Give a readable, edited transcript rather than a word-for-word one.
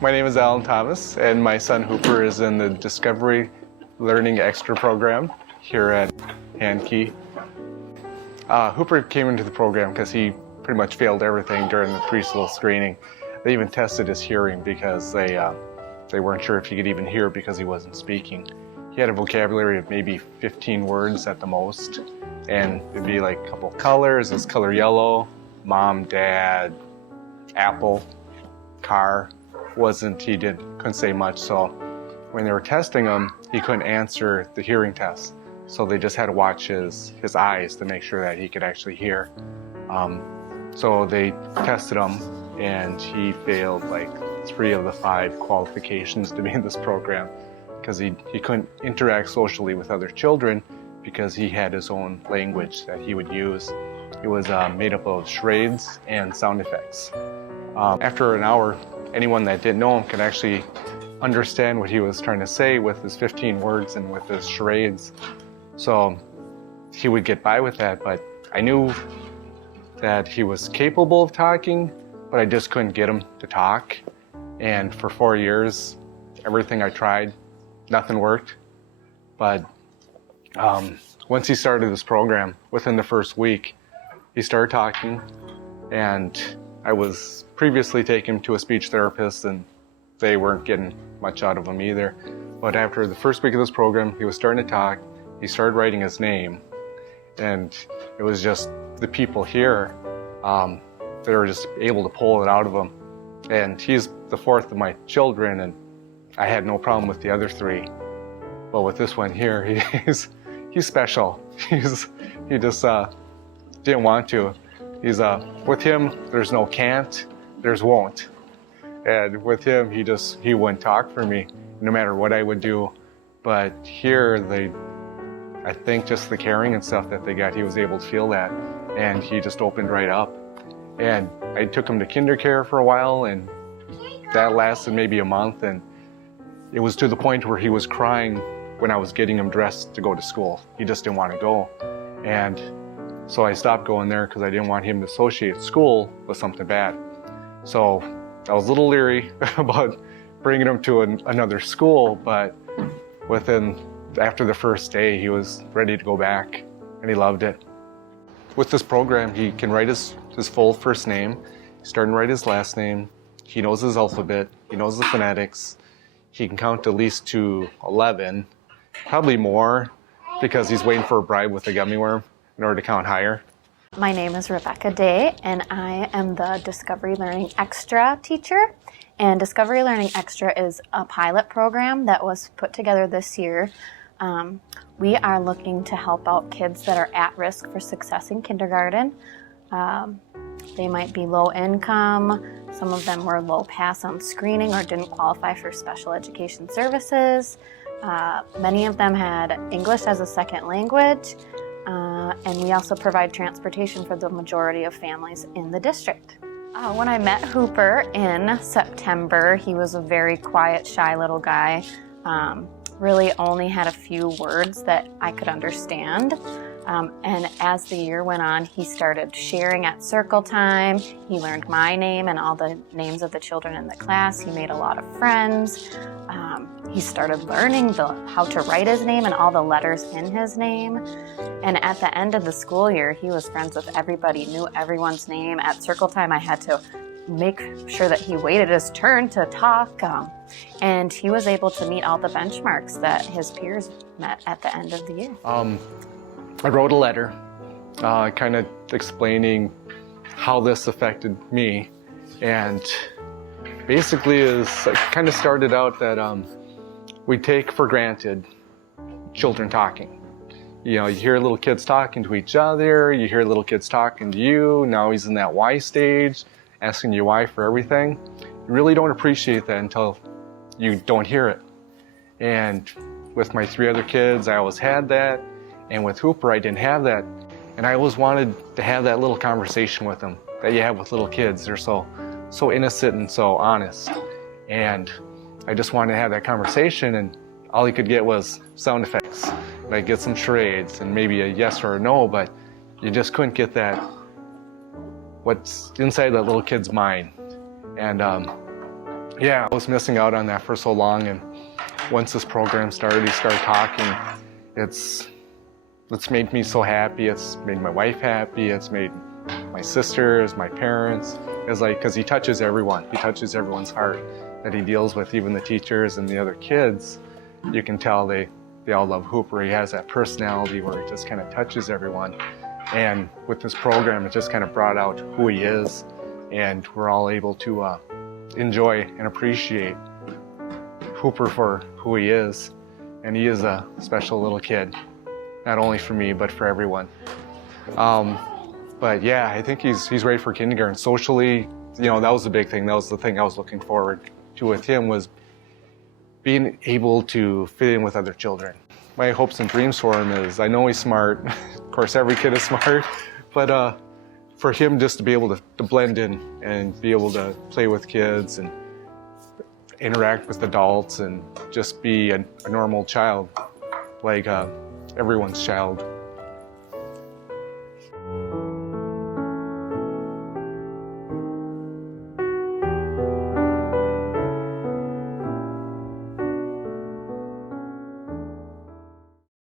My name is Alan Thomas, and my son Hooper is in the Discovery Learning Extra program here at Handkey. Hooper came into the program because he pretty much failed everything during the preschool screening. They even tested his hearing because they weren't sure if he could even hear because he wasn't speaking. He had a vocabulary of maybe 15 words at the most, and it'd be like a couple colors. It's color yellow, mom, dad, apple, car. Couldn't say much, so when they were testing him, he couldn't answer the hearing test. So they just had to watch his eyes to make sure that he could actually hear. So they tested him, and he failed like 3 of the 5 qualifications to be in this program because he couldn't interact socially with other children because he had his own language that he would use. It was made up of charades and sound effects. After an hour, anyone that didn't know him could actually understand what he was trying to say with his 15 words and with his charades. So he would get by with that, but I knew that he was capable of talking, but I just couldn't get him to talk. And for 4 years, everything I tried, nothing worked. But once he started this program, within the first week, he started talking, and I was previously taking him to a speech therapist, and they weren't getting much out of him either. But after the first week of this program, he was starting to talk. He started writing his name, and it was just the people here that were just able to pull it out of him. And he's the 4th of my children, and I had no problem with the other 3. But with this one here, he's special. He just didn't want to. With him, there's no can't, there's won't. And with him, he wouldn't talk for me, no matter what I would do. But here, I think just the caring and stuff that they got, he was able to feel that, and he just opened right up. And I took him to kinder care for a while, and that lasted maybe a month, and it was to the point where he was crying when I was getting him dressed to go to school. He just didn't want to go. And so I stopped going there because I didn't want him to associate school with something bad. So I was a little leery about bringing him to another school, but after the first day, he was ready to go back, and he loved it. With this program, he can write his full first name, he's starting to write his last name, he knows his alphabet, he knows the phonetics, he can count at least to 11, probably more, because he's waiting for a bribe with a gummy worm in order to count higher. My name is Rebecca Day, and I am the Discovery Learning Extra teacher. And Discovery Learning Extra is a pilot program that was put together this year. We are looking to help out kids that are at risk for success in kindergarten. They might be low income. Some of them were low pass on screening or didn't qualify for special education services. Many of them had English as a second language. And we also provide transportation for the majority of families in the district. When I met Hooper in September, he was a very quiet, shy little guy. Really only had a few words that I could understand. And as the year went on, he started sharing at circle time. He learned my name and all the names of the children in the class. He made a lot of friends. He started learning how to write his name and all the letters in his name. And at the end of the school year, he was friends with everybody, knew everyone's name. At circle time, I had to make sure that he waited his turn to talk. And he was able to meet all the benchmarks that his peers met at the end of the year. I wrote a letter kind of explaining how this affected me. And basically it kind of started out that we take for granted children talking. You know, you hear little kids talking to each other, you hear little kids talking to you. Now he's in that why stage, asking you why for everything. You really don't appreciate that until you don't hear it. And with my 3 other kids, I always had that. And with Hooper, I didn't have that. And I always wanted to have that little conversation with them that you have with little kids. They're so innocent and so honest. And I just wanted to have that conversation, and all he could get was sound effects. Like get some charades and maybe a yes or a no, but you just couldn't get that, what's inside that little kid's mind. And Yeah, I was missing out on that for so long, and once this program started, he started talking. It's made me so happy. It's made my wife happy. It's made my sisters, my parents. It's like, because he touches everyone. He touches everyone's heart that he deals with, even the teachers and the other kids. You can tell they all love Hooper. He has that personality where he just kind of touches everyone. And with this program, it just kind of brought out who he is, and we're all able to enjoy and appreciate Hooper for who he is. And he is a special little kid, not only for me, but for everyone. But yeah, I think he's ready for kindergarten. Socially, that was the big thing. That was the thing I was looking forward to with him, was being able to fit in with other children. My hopes and dreams for him is, I know he's smart. Of course, every kid is smart. But for him just to be able to blend in and be able to play with kids and interact with adults and just be a normal child, like everyone's child.